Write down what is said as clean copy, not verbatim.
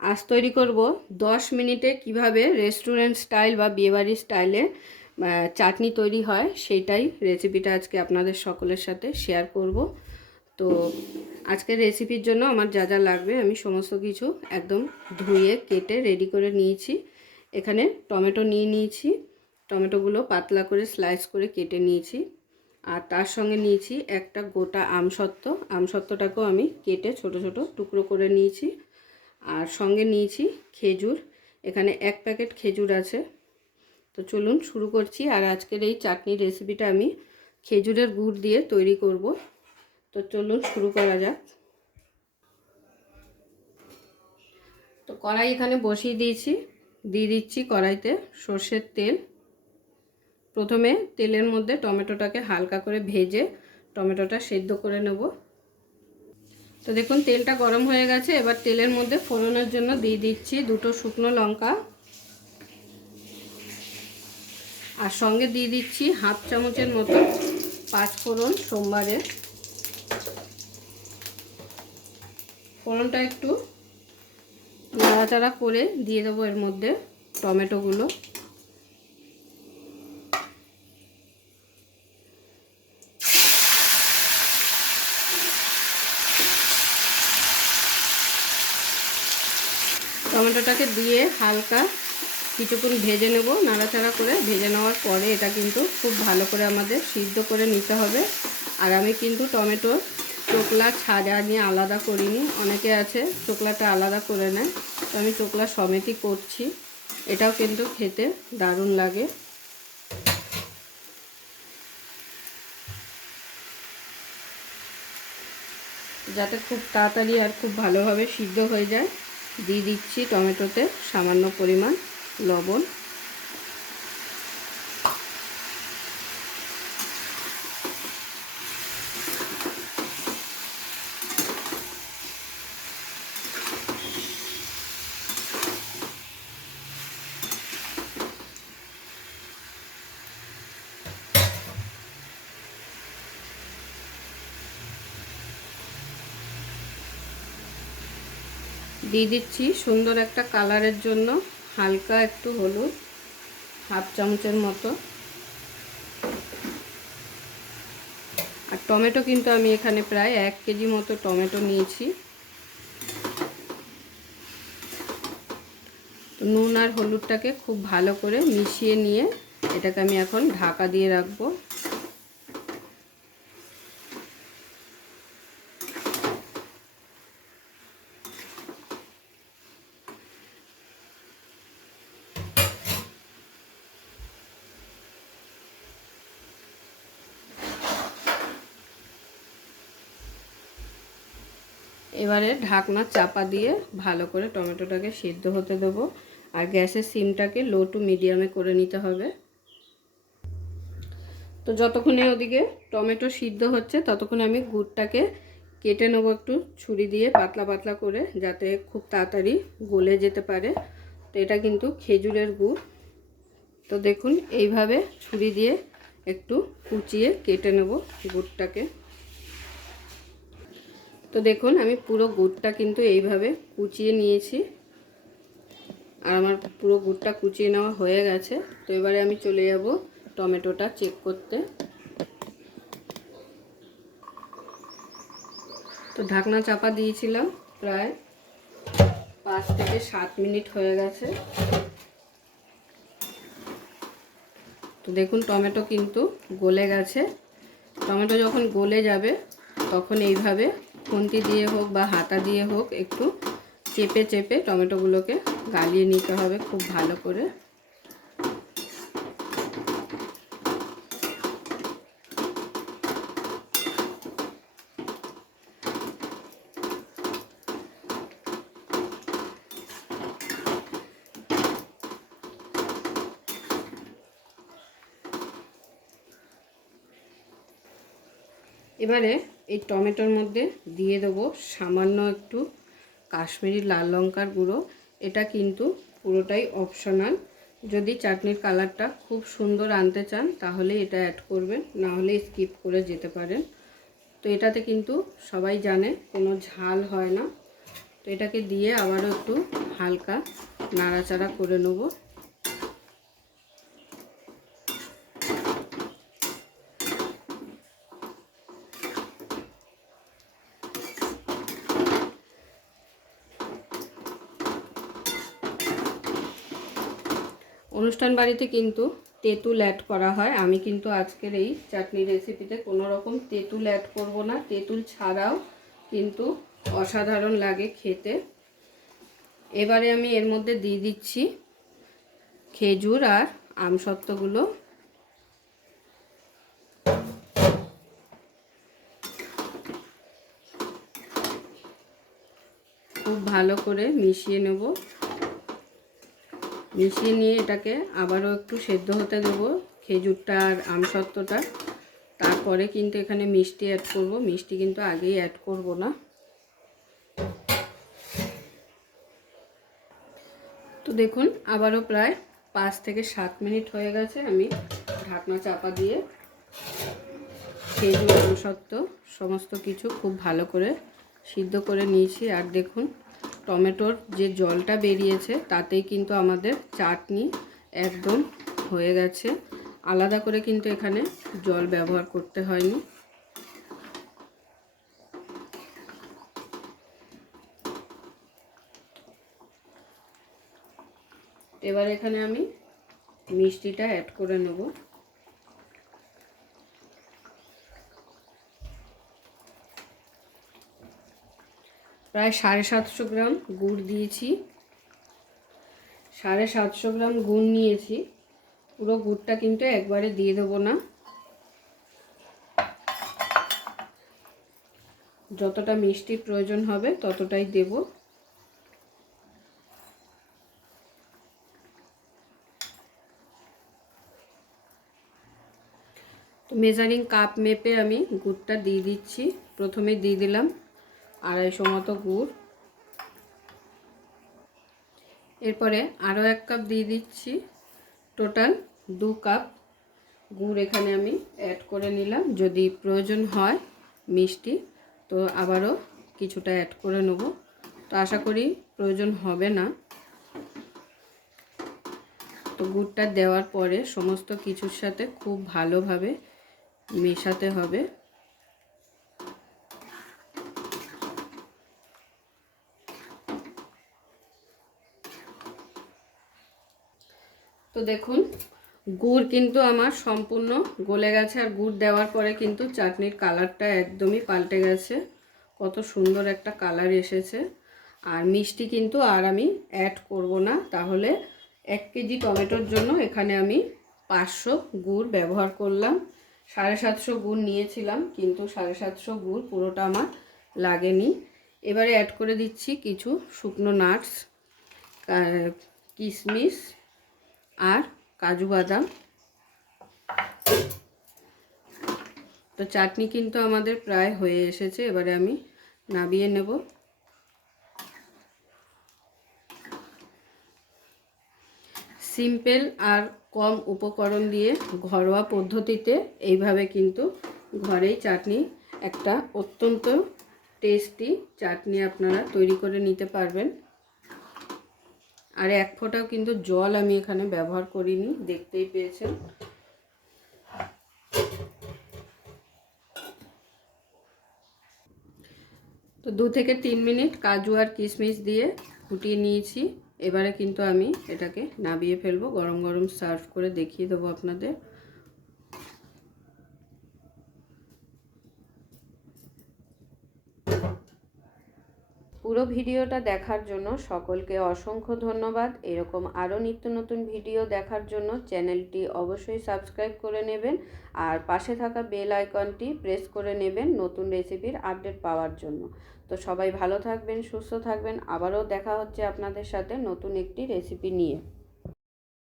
আজ তৈরি করব 10 মিনিটে কিভাবে রেস্টুরেন্ট স্টাইল বা বিয়েবাড়ি স্টাইলে চাটনি তৈরি হয় সেইটাই রেসিপিটা আজকে আপনাদের সকলের সাথে শেয়ার করব। তো আজকের রেসিপির জন্য আমার যা যা লাগবে আমি সমস্ত কিছু একদম ধুয়ে কেটে রেডি করে নিয়েছি। এখানে টমেটো নিয়ে নিয়েছি, টমেটোগুলো পাতলা করে স্লাইস করে কেটে নিয়েছি। আর তার সঙ্গে নিয়েছি একটা গোটা আমসত্ত্বটাকেও আমি কেটে ছোট ছোট টুকরো করে নিয়েছি। আর সঙ্গে নিয়েছি খেজুর, এখানে 1 প্যাকেট খেজুর আছে। তো চলুন শুরু করছি। আর আজকের এই চাটনির রেসিপিটা আমি খেজুরের গুড় দিয়ে তৈরি করব। তো চলুন শুরু করা যাক। তো কড়াই এখানে বসিয়ে দিয়েছি, দিয়ে দিচ্ছি কড়াইতে সর্ষের তেল। প্রথমে তেলের মধ্যে টমেটোটাকে হালকা করে ভেজে টমেটোটা সেদ্ধ করে নেব। তো দেখুন তেলটা গরম হয়ে গেছে। এবার তেলের মধ্যে ফোড়নের জন্য দিয়ে দিচ্ছি 2টো শুকনো লঙ্কা, আর সঙ্গে দিয়ে দিচ্ছি 1/2 চামচের মতো 5 ফোড়ন সোমবারের। ফোড়নটা একটু নাড়াচাড়া করে দিয়ে দেবো এর মধ্যে টমেটোগুলো। টমেটোটাকে দিয়ে হালকা কিছুক্ষণ ভেজে নেব, নাড়াচাড়া করে ভেজে নেওয়ার পরে এটা কিন্তু খুব ভালো করে আমাদের সিদ্ধ করে নিতে হবে। আর আমি কিন্তু টমেটো চোকলা ছাড়া নিয়ে আলাদা করিনি, অনেকে আছে চোকলাটা আলাদা করে নেয়, তো আমি চোকলা সমেতই করছি। এটাও কিন্তু খেতে দারুণ লাগে। যাতে খুব তাড়াতাড়ি আর খুব ভালোভাবে সিদ্ধ হয়ে যায়, দিয়ে দিচ্ছি টমেটোতে সামান্য পরিমাণ লবণ। দিয়ে দিচ্ছি সুন্দর একটা কালারের জন্য হালকা একটু হলুদ, 1/2 চামচের মতো। আর টমেটো কিন্তু আমি এখানে প্রায় 1 কেজি মতো টমেটো নিয়েছি। নুন আর হলুদটাকে খুব ভালো করে মিশিয়ে নিয়ে এটাকে আমি এখন ঢাকা দিয়ে রাখবো। এবারে ঢাকনা চাপা দিয়ে ভালো করে টমেটোটাকে সিদ্ধ হতে দেবো। আর গ্যাসের সিমটাকে লো টু মিডিয়ামে করে নিতে হবে। তো যতক্ষণে ওদিকে টমেটো সিদ্ধ হচ্ছে ততক্ষণে আমি গুড়টাকে কেটে নেব একটু ছুরি দিয়ে পাতলা পাতলা করে, যাতে খুব তাড়াতাড়ি গলে যেতে পারে। তো এটা কিন্তু খেজুরের গুড়। তো দেখুন এইভাবে ছুরি দিয়ে একটু কুচিয়ে কেটে নেব গুড়টাকে। তো দেখুন আমি পুরো গুড়টা কিন্তু এইভাবে কুচিয়ে নিয়েছি, আর আমার পুরো গুড়টা কুচিয়ে নেওয়া হয়ে গেছে। তো এবারে আমি চলে যাব টমেটোটা চেক করতে। তো ঢাকনা চাপা দিয়েছিলাম, প্রায় 5 থেকে 7 মিনিট হয়ে গেছে। তো দেখুন টমেটো কিন্তু গলে গেছে। টমেটো যখন গলে যাবে তখন এইভাবে খুন্তি দিয়ে হোক বা হাতা দিয়ে হোক একটু চেপে চেপে টমেটোগুলোকে গালিয়ে নিতে হবে খুব ভালো করে। এবারে এই টমেটোর মধ্যে দিয়ে দেবো সামান্য একটু কাশ্মীরি লাল লঙ্কার গুঁড়ো। এটা কিন্তু পুরোটাই অপশনাল। যদি চাটনির কালারটা খুব সুন্দর আনতে চান তাহলে এটা অ্যাড করবেন, না হলে স্কিপ করে যেতে পারেন। তো এটাতে কিন্তু সবাই জানে কোনো ঝাল হয় না। তো এটাকে দিয়ে আবারও একটু হালকা নাড়াচাড়া করে নেব। অনুষ্ঠান বাড়িতে কিন্তু তেঁতুল অ্যাড করা হয়, আমি কিন্তু আজকের এই চাটনি রেসিপিতে কোনো রকম তেঁতুল অ্যাড করব না। তেঁতুল ছাড়াও কিন্তু অসাধারণ লাগে খেতে। এবারে আমি এর মধ্যে দিয়ে দিচ্ছি খেজুর আর আমসত্ত্বগুলো। খুব ভালো করে মিশিয়ে নেব। মিশিয়ে নিয়ে এটাকে আবারও একটু সেদ্ধ হতে দেব, খেজুরটা আর আমসত্ত্বটা। তারপরে কিন্তু এখানে মিষ্টি অ্যাড করব, মিষ্টি কিন্তু আগেই অ্যাড করব না। তো দেখুন আবারও প্রায় 5 থেকে 7 মিনিট হয়ে গেছে। আমি ঢাকনা চাপা দিয়ে খেজুর আমসত্ত্ব সমস্ত কিছু খুব ভালো করে সিদ্ধ করে নিয়েছি। আর দেখুন টমেটোর যে জলটা বেরিয়েছে তাতেই কিন্তু আমাদের চাটনি একদম হয়ে গেছে। আলাদা করে কিন্তু এখানে জল ব্যবহার করতে হয়নি। এবার এখানে আমি মিষ্টিটা অ্যাড করে নেব। প্রায় 750 গ্রাম গুড় দিয়েছি। 750 গ্রাম গুড় নিয়েছি। পুরো গুড়টা কিন্তু একবারে দিয়ে দেবো না, যতটা মিষ্টির প্রয়োজন হবে ততটাই দেব। তো মেজারিং কাপ মেপে আমি গুড়টা দিয়ে দিচ্ছি। প্রথমে দিয়ে দিলাম 250 মতো গুড়। এরপরে আরও 1 কাপ দিয়ে দিচ্ছি। টোটাল 2 কাপ গুড় এখানে আমি অ্যাড করে নিলাম। যদি প্রয়োজন হয় মিষ্টি তো আবারও কিছুটা অ্যাড করে নেব। তো আশা করি প্রয়োজন হবে না। তো গুড়টা দেওয়ার পরে সমস্ত কিছুর সাথে খুব ভালোভাবে মেশাতে হবে। তো দেখুন গুড় কিন্তু আমার সম্পূর্ণ গলে গেছে। আর গুড় দেওয়ার পরে কিন্তু চাটনির কালারটা একদমই পাল্টে গেছে, কত সুন্দর একটা কালার এসেছে। আর মিষ্টি কিন্তু আর আমি অ্যাড করব না। তাহলে 1 কেজি টমেটোর জন্য এখানে আমি 500 গুড় ব্যবহার করলাম। 750 গুড় নিয়েছিলাম, কিন্তু 750 গুড় পুরোটা আমার লাগেনি। এবারে অ্যাড করে দিচ্ছি কিছু শুকনো নাটস, কিশমিশ আর কাজু বাদাম। তো চাটনি কিন্তু আমাদের প্রায় হয়ে এসেছে। এবারে আমি নামিয়ে নেব। সিম্পল আর কম উপকরণ দিয়ে ঘরোয়া পদ্ধতিতে এইভাবে কিন্তু ঘরেই চাটনি, একটা অত্যন্ত টেস্টি চাটনি আপনারা তৈরি করে নিতে পারবেন। আর 1 ফোঁটাও কিন্তু জল আমি এখানে ব্যবহার করিনি, দেখতেই পেয়েছেন। তো 2 থেকে 3 মিনিট কাজু আর কিশমিশ দিয়ে ফুটিয়ে নিয়েছি। এবারে কিন্তু আমি এটাকে নামিয়ে ফেলবো, গরম গরম সার্ভ করে দেখিয়ে দেবো আপনাদের। পুরো ভিডিওটা দেখার জন্য সকলকে অসংখ্য ধন্যবাদ। এরকম আরও নিত্য নতুন ভিডিও দেখার জন্য চ্যানেলটি অবশ্যই সাবস্ক্রাইব করে নেবেন আর পাশে থাকা বেল আইকনটি প্রেস করে নেবেন নতুন রেসিপির আপডেট পাওয়ার জন্য। তো সবাই ভালো থাকবেন, সুস্থ থাকবেন। আবারও দেখা হচ্ছে আপনাদের সাথে নতুন একটি রেসিপি নিয়ে।